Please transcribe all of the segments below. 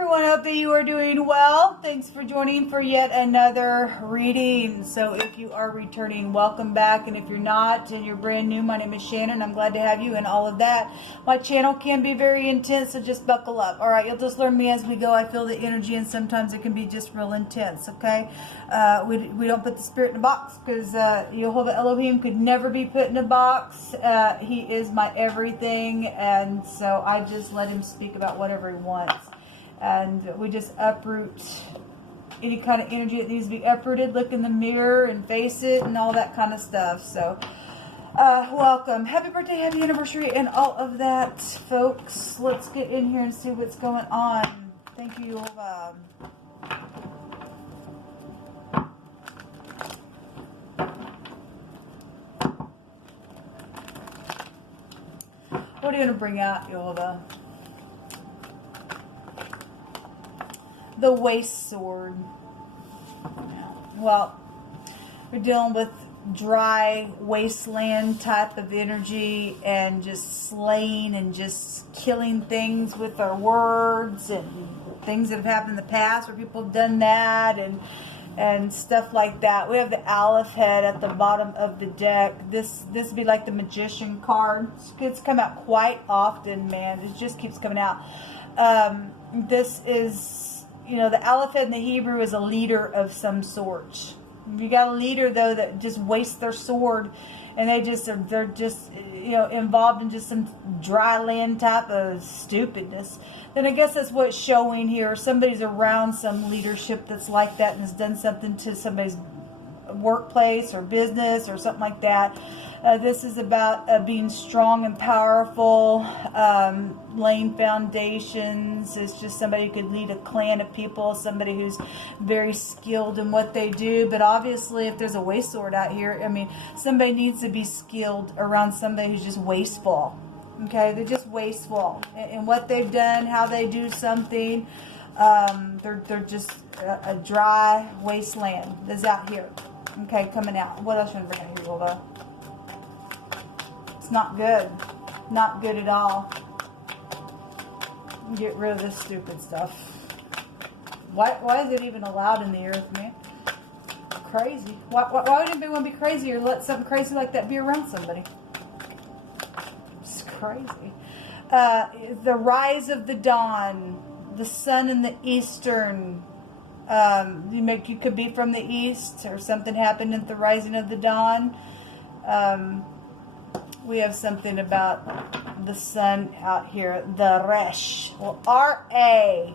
everyone, hope that you are doing well. Thanks for joining for yet another reading. So if you are returning, welcome back. And if you're not and you're brand new, my name is Shannon. I'm glad to have you and all of that. My channel can be very intense, so just buckle up. All right, you'll just learn me as we go. I feel the energy, and sometimes it can be just real intense, okay? We don't put the spirit in a box, because Jehovah Elohim could never be put in a box. He is my everything, and so I just let him speak about whatever he wants. And we just uproot any kind of energy that needs to be uprooted. Look in the mirror and face it and all that kind of stuff. So welcome, happy birthday, happy anniversary, and all of that, folks. Let's get in here and see what's going on. Thank you. What are you going to bring out, Jehovah? The waste sword. Well, we're dealing with dry wasteland type of energy, and just slaying and just killing things with our words, and things that have happened in the past where people have done that, and stuff like that. We have the Aleph head at the bottom of the deck. This would be like the Magician card. It's come out quite often, man. It just keeps coming out. This is, you know, the Aleph head in the Hebrew is a leader of some sort. You got a leader, though, that just wastes their sword, and they're just you know, involved in just some dry land type of stupidness. Then I guess that's what's showing here. Somebody's around some leadership that's like that and has done something to somebody's workplace or business or something like that. This is about being strong and powerful, laying foundations. It's just somebody who could lead a clan of people, somebody who's very skilled in what they do. But obviously, if there's a waste sword out here, I mean, somebody needs to be skilled around somebody who's just wasteful. Okay, they're just wasteful in what they've done, how they do something. They're just a dry wasteland that's out here. Okay, coming out. What else should I bring out here, Wilva? It's not good. Not good at all. Get rid of this stupid stuff. Why is it even allowed in the earth, man? Crazy. Why would anybody want to be crazy or let something crazy like that be around somebody? It's crazy. The rise of the dawn. The sun in the eastern. You could be from the east, or something happened at the rising of the dawn. We have something about the sun out here. The Resh. Well, R-A.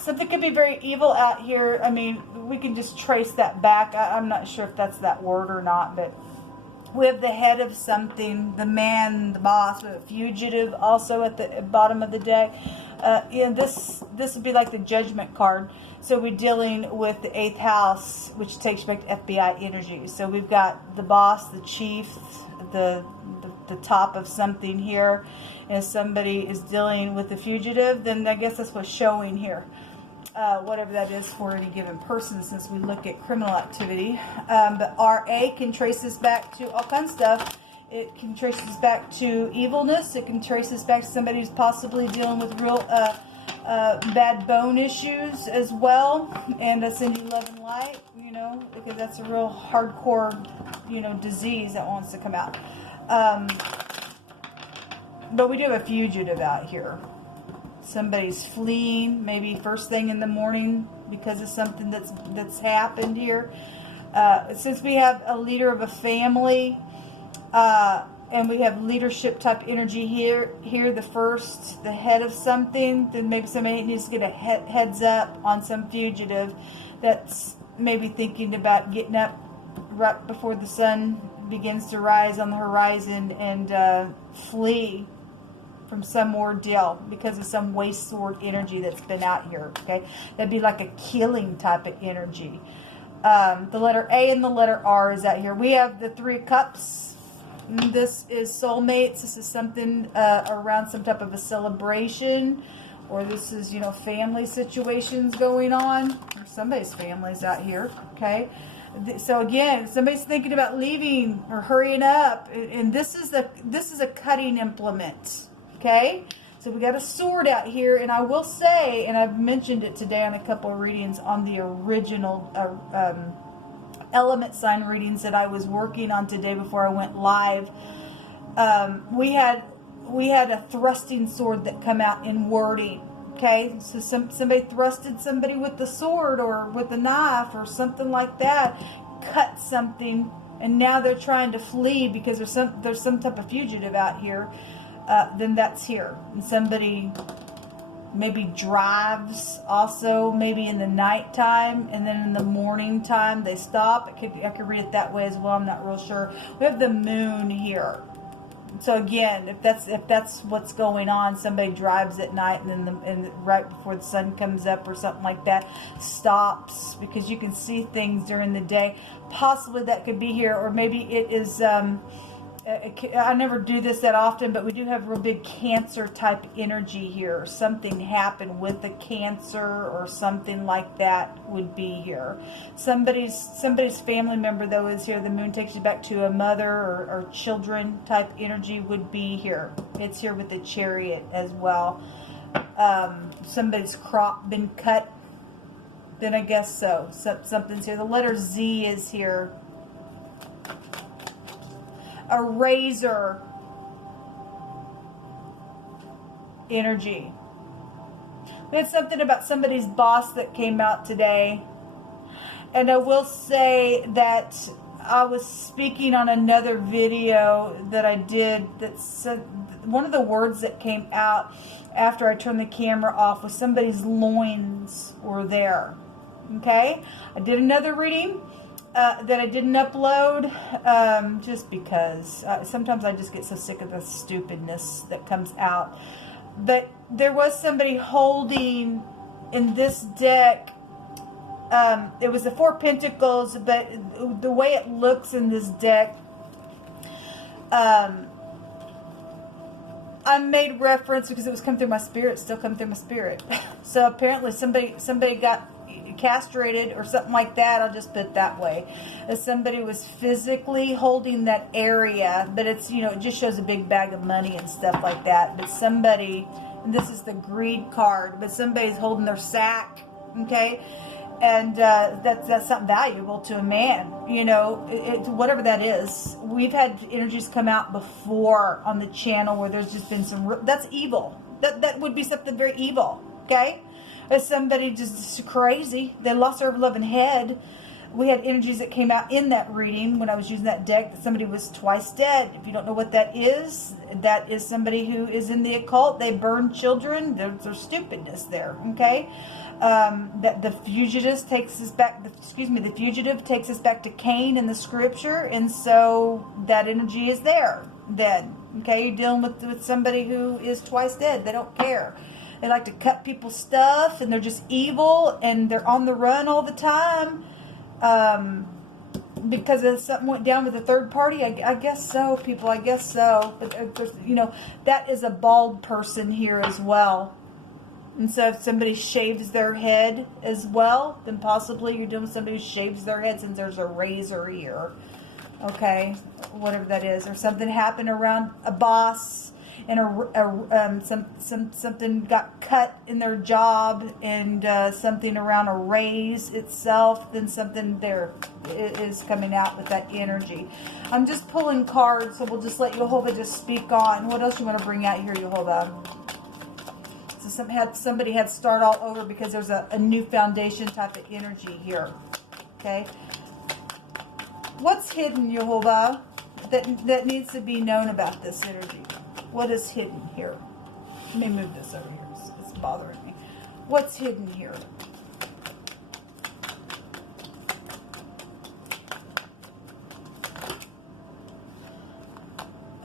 Something could be very evil out here. I mean, we can just trace that back. I'm not sure if that's that word or not, but we have the head of something, the man, the boss. We have a fugitive also at the bottom of the deck. You know, this would be like the judgment card. So we're dealing with the 8th house, which takes back to FBI energy. So we've got the boss, the chief, the top of something here. And if somebody is dealing with the fugitive, then I guess that's what's showing here. Whatever that is for any given person, since we look at criminal activity. But RA can trace this back to all kinds of stuff. It can trace us back to evilness. It can trace us back to somebody who's possibly dealing with real bad bone issues as well. And that's in love and light, you know, because that's a real hardcore, you know, disease that wants to come out. But we do have a fugitive out here. Somebody's fleeing, maybe first thing in the morning because of something that's happened here. Since we have a leader of a family, and we have leadership type energy here, the head of something, then maybe somebody needs to get a heads up on some fugitive that's maybe thinking about getting up right before the sun begins to rise on the horizon and flee from some ordeal because of some waste sword energy that's been out here. Okay, that'd be like a killing type of energy. The letter A and the letter R is out here. We have the 3 cups. This is soulmates. This is something around some type of a celebration, or this is, you know, family situations going on, or somebody's family's out here. Okay, so again, somebody's thinking about leaving or hurrying up, and this is a cutting implement. Okay, So we got a sword out here, and I will say, and I've mentioned it today on a couple of readings on the original element sign readings that I was working on today before I went live. We had a thrusting sword that come out in wording. Okay, so somebody thrusted somebody with the sword or with a knife or something like that, cut something, and now they're trying to flee because there's some type of fugitive out here. Then that's here, and somebody maybe drives also, maybe in the nighttime, and then in the morning time they stop. I could read it that way as well. I'm not real sure. We have the moon here. So again, if that's what's going on, somebody drives at night and then right before the sun comes up or something like that, stops because you can see things during the day. Possibly that could be here, or maybe it is. I never do this that often, but we do have real big Cancer type energy here. Something happened with the Cancer or something like that would be here. Somebody's family member though is here. The moon takes you back to a mother or children type energy would be here. It's here with the Chariot as well. Somebody's crop been cut. Then I guess so. Something's here. The letter Z is here. A razor energy. We had something about somebody's boss that came out today. And I will say that I was speaking on another video that I did that said one of the words that came out after I turned the camera off was somebody's loins were there. Okay? I did another reading that I didn't upload just because sometimes I just get so sick of the stupidness that comes out. But there was somebody holding in this deck, it was the Four Pentacles, but the way it looks in this deck, I made reference because it was coming through my spirit, still coming through my spirit. So apparently somebody got castrated or something like that. I'll just put it that way. As somebody was physically holding that area, but it's, you know, it just shows a big bag of money and stuff like that. But somebody, and this is the greed card, but somebody's holding their sack, okay? And that's something valuable to a man, you know, whatever that is. We've had energies come out before on the channel where there's just been some, that's evil. That would be something very evil, okay? As somebody just crazy, they lost their loving head. We had energies that came out in that reading when I was using that deck that somebody was twice dead. If you don't know what that is somebody who is in the occult. They burn children. There's stupidness there, okay? That the fugitive takes us back. The fugitive takes us back to Cain in the scripture, and so that energy is there. Then, okay, you're dealing with somebody who is twice dead. They don't care. They like to cut people's stuff, and they're just evil, and they're on the run all the time. Because something went down with a third party. I guess so, people. I guess so. But there's, you know, that is a bald person here as well. And so if somebody shaves their head as well, then possibly you're dealing with somebody who shaves their head, since there's a razor here. Okay, whatever that is, or something happened around a boss, and something got cut in their job, and something around a raise itself, then something there is coming out with that energy. I'm just pulling cards, so we'll just let Yehovah just speak on. What else you want to bring out here, Yehovah? So somebody had to start all over because there's a new foundation type of energy here. Okay. What's hidden, Yehovah, that needs to be known about this energy? What is hidden here? Let me move this over here. It's bothering me. What's hidden here?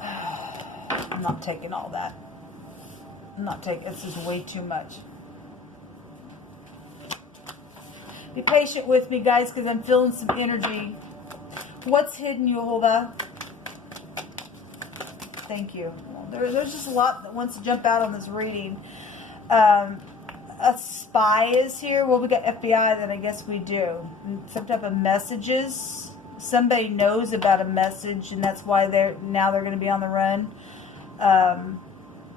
I'm not taking all that. I'm not taking, this is way too much. Be patient with me, guys, because I'm feeling some energy. What's hidden, Yehovah? Thank you. Well, there's just a lot that wants to jump out on this reading. A spy is here. Well, we got FBI, then I guess we do. Some type of messages. Somebody knows about a message, and that's why they're going to be on the run.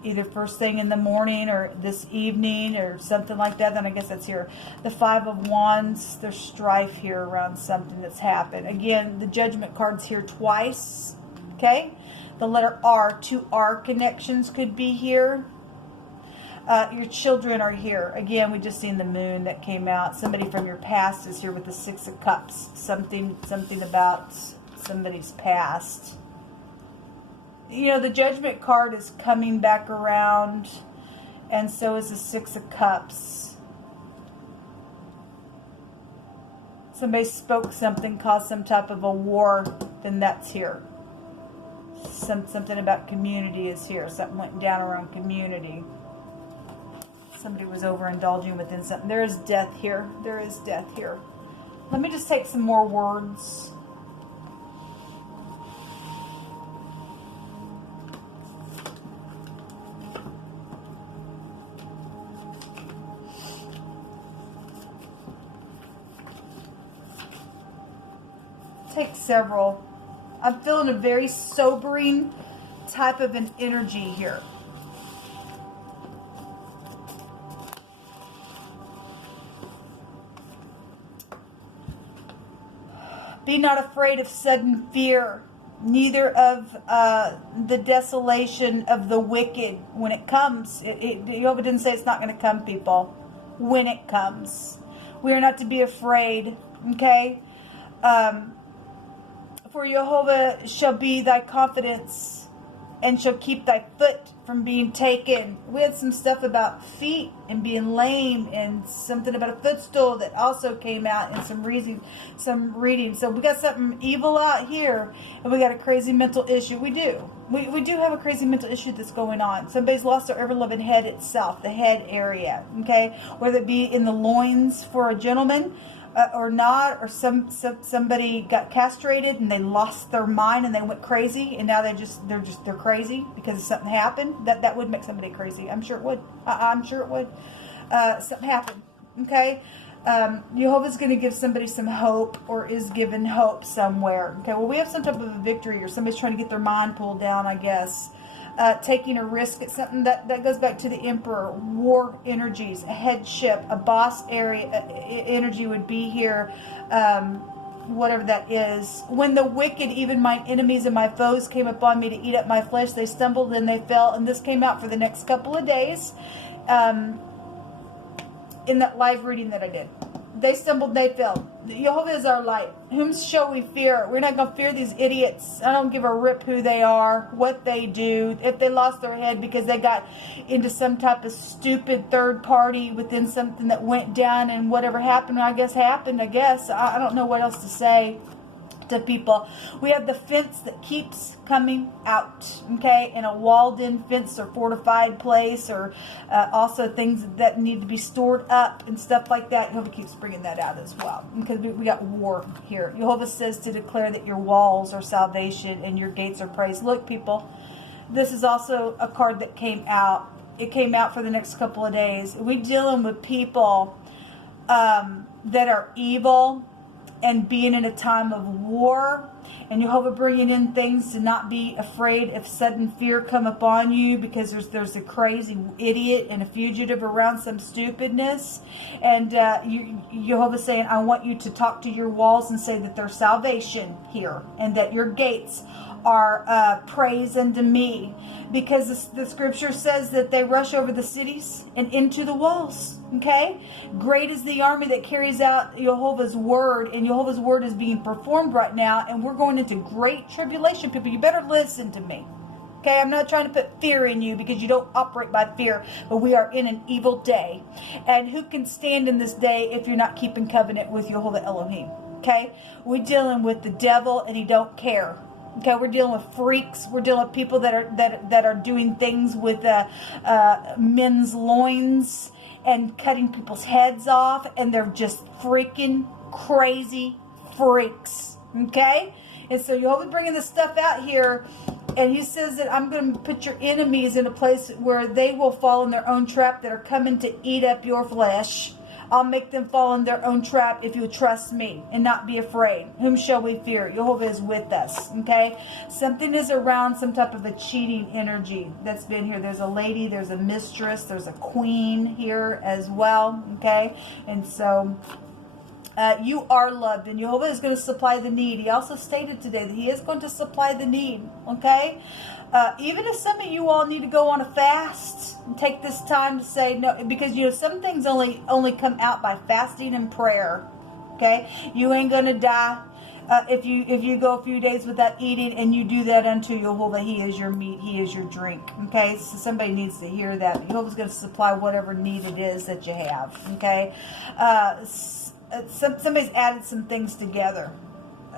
either first thing in the morning or this evening or something like that. Then I guess that's here. The Five of Wands, there's strife here around something that's happened. Again, the Judgment card's here twice. Okay, the letter R, 2 R connections could be here. Your children are here. Again, we just seen the moon that came out. Somebody from your past is here with the Six of Cups. Something about somebody's past. You know, the Judgment card is coming back around, and so is the Six of Cups. Somebody spoke something, caused some type of a war, then that's here. Something about community is here. Something went down around community. Somebody was overindulging within something. There is death here. There is death here. Let me just take some more words. Take several. I'm feeling a very sobering type of an energy here. Be not afraid of sudden fear, neither of the desolation of the wicked when it comes. Jehovah didn't say it's not going to come, people. When it comes. We are not to be afraid, okay? For Jehovah shall be thy confidence, and shall keep thy foot from being taken. We had some stuff about feet and being lame, and something about a footstool that also came out in some reading. So we got something evil out here, and we got a crazy mental issue. We do. We do have a crazy mental issue that's going on. Somebody's lost their ever-loving head itself, the head area, okay? Whether it be in the loins for a gentleman, or not, or somebody got castrated and they lost their mind and they went crazy, and now they're crazy because something happened. That would make somebody crazy. I'm sure it would. I'm sure it would. Something happened. Okay. Jehovah's going to give somebody some hope, or is given hope somewhere. Okay. Well, we have some type of a victory, or somebody's trying to get their mind pulled down, I guess. Taking a risk at something that goes back to the Emperor. War energies, a headship, a boss area energy would be here, whatever that is. When the wicked, even mine enemies and my foes, came upon me to eat up my flesh, they stumbled and they fell. And this came out for the next couple of days in that live reading that I did. They stumbled, they fell. Jehovah is our light. Whom shall we fear? We're not going to fear these idiots. I don't give a rip who they are, what they do. If they lost their head because they got into some type of stupid third party within something that went down, and whatever happened, I guess happened, I guess. I don't know what else to say to people. We have the fence that keeps coming out, okay, in a walled-in fence or fortified place, or also things that need to be stored up and stuff like that. Jehovah keeps bringing that out as well, because we got war here. Jehovah says to declare that your walls are salvation and your gates are praise. Look, people, this is also a card that came out. It came out for the next couple of days. We're dealing with people that are evil and being in a time of war, and Jehovah bringing in things to not be afraid if sudden fear come upon you, because there's a crazy idiot and a fugitive around some stupidness, and Jehovah saying, I want you to talk to your walls and say that there's salvation here, and that your gates are praise unto me, because the scripture says that they rush over the cities and into the walls. Okay, great is the army that carries out Jehovah's word, and Jehovah's word is being performed right now, and we're going into great tribulation. People, you better listen to me. Okay, I'm not trying to put fear in you, because you don't operate by fear, but we are in an evil day, and who can stand in this day if you're not keeping covenant with Jehovah Elohim? Okay, we're dealing with the devil, and he don't care. Okay, we're dealing with freaks. We're dealing with people that are doing things with men's loins and cutting people's heads off, and they're just freaking crazy freaks. Okay, and so Jehovah's bringing this stuff out here, and he says that I'm going to put your enemies in a place where they will fall in their own trap, that are coming to eat up your flesh. I'll make them fall in their own trap if you trust me and not be afraid. Whom shall we fear? Jehovah is with us. Okay? Something is around some type of a cheating energy that's been here. There's a lady, there's a mistress, there's a queen here as well. Okay? And so you are loved, and Jehovah is going to supply the need. He also stated today that he is going to supply the need. Okay? Even if some of you all need to go on a fast, and take this time to say no, because you know some things only come out by fasting and prayer. Okay, you ain't gonna die if you go a few days without eating, and you do that unto Jehovah. He is your meat, he is your drink. Okay, so somebody needs to hear that. Jehovah's going to supply whatever need it is that you have. Okay, somebody's added some things together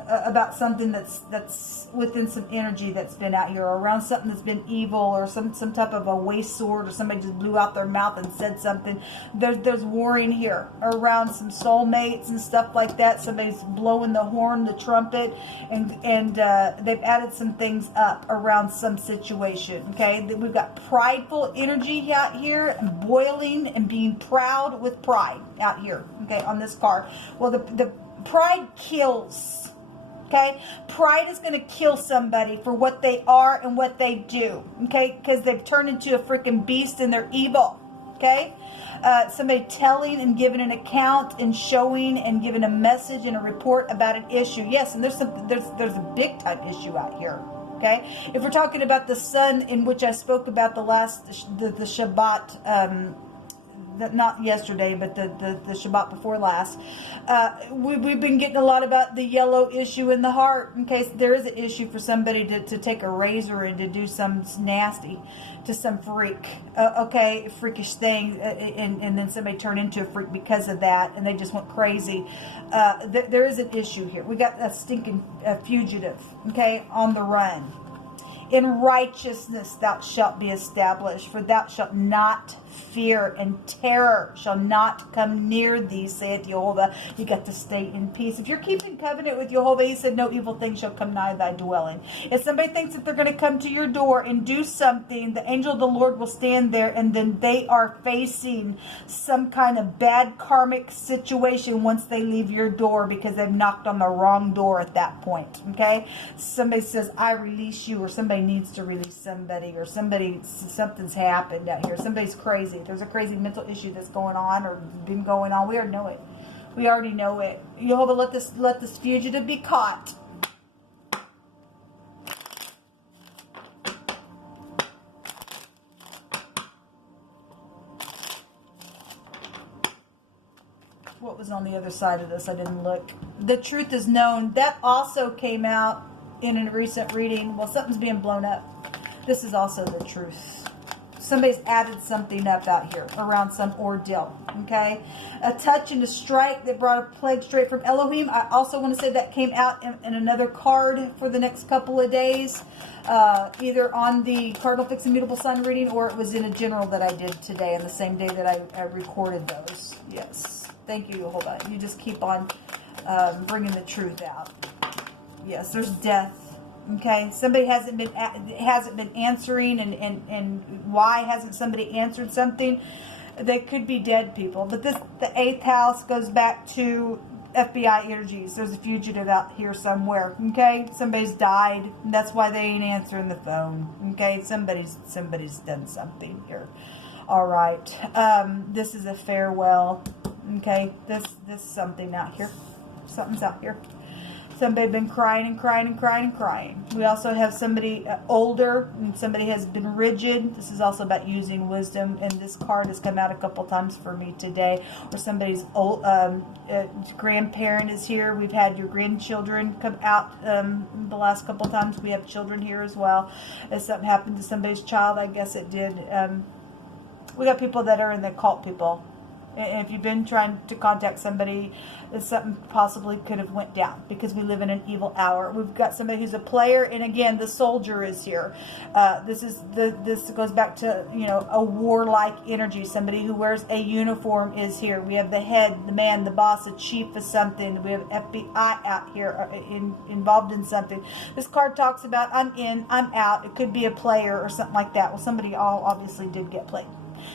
about something that's within some energy that's been out here, or around something that's been evil, or some type of a waste sword, or somebody just blew out their mouth and said something. There's warring here around some soulmates and stuff like that. Somebody's blowing the horn, the trumpet, and they've added some things up around some situation. Okay, we've got prideful energy out here, and boiling and being proud with pride out here. Okay, on this card. Well, the pride kills. Okay, pride is going to kill somebody for what they are and what they do. Okay, because they've turned into a freaking beast and they're evil. Okay, somebody telling and giving an account and showing and giving a message and a report about an issue. Yes, and there's a big time issue out here. Okay, if we're talking about the sun, in which I spoke about the Shabbat. Not yesterday, but the Shabbat before last. We've been getting a lot about the yellow issue in the heart, in case there is an issue for somebody to take a razor and to do some nasty to some freak, freakish thing, and then somebody turned into a freak because of that, and they just went crazy. There is an issue here. We got a stinking fugitive, okay, on the run. In righteousness thou shalt be established, for thou shalt not fear, and terror shall not come near thee, saith Jehovah. You got to stay in peace. If you're keeping covenant with Jehovah, he said, no evil thing shall come nigh thy dwelling. If somebody thinks that they're going to come to your door and do something, the angel of the Lord will stand there, and then they are facing some kind of bad karmic situation once they leave your door, because they've knocked on the wrong door at that point. Okay? Somebody says, I release you, or somebody needs to release somebody, or something's happened out here. Somebody's crazy. There's a crazy mental issue that's going on, or been going on. We already know it. We already know it. Jehovah, let this fugitive be caught. What was on the other side of this? I didn't look. The truth is known. That also came out in a recent reading. Well, something's being blown up. This is also the truth. Somebody's added something up out here around some ordeal. Okay, a touch and a strike that brought a plague straight from Elohim. I also want to say that came out in another card for the next couple of days, either on the Cardinal Fixed Immutable Sun reading, or it was in a general that I did today, on the same day that I recorded those. Yes, thank you, Jehovah. You just keep on bringing the truth out. Yes, there's death. Okay, somebody hasn't been answering, and why hasn't somebody answered something? They could be dead people, but the 8th house goes back to FBI energies. There's a fugitive out here somewhere. Okay, somebody's died, and that's why they ain't answering the phone. Okay, somebody's done something here. All right, this is a farewell. Okay, this something out here. Something's out here. Somebody been crying and crying and crying and crying. We also have somebody older, and somebody has been rigid. This is also about using wisdom, and this card has come out a couple times for me today. Or somebody's old grandparent is here. We've had your grandchildren come out the last couple times. We have children here as well. If something happened to somebody's child, I guess it did. We got people that are in the cult people. And if you've been trying to contact somebody, something possibly could have went down, because we live in an evil hour. We've got somebody who's a player, and again, the soldier is here. This goes back to, a warlike energy. Somebody who wears a uniform is here. We have the head, the man, the boss, the chief of something. We have FBI out here involved in something. This card talks about I'm in, I'm out. It could be a player or something like that. Well, somebody obviously did get played.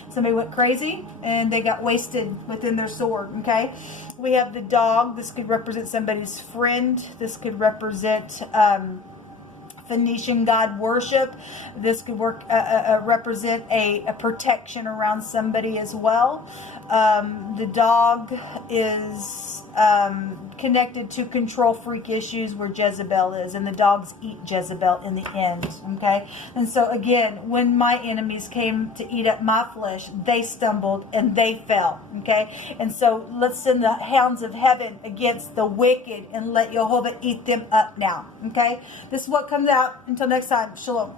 Somebody went crazy and they got wasted within their sword, okay? We have the dog. This could represent somebody's friend. This could represent Phoenician god worship. This could represent a protection around somebody as well. The dog is connected to control freak issues where Jezebel is, and the dogs eat Jezebel in the end, okay? And so again, when my enemies came to eat up my flesh, they stumbled and they fell, okay? And so let's send the hounds of heaven against the wicked and let Jehovah eat them up now, okay? This is what comes out. Until next time, shalom.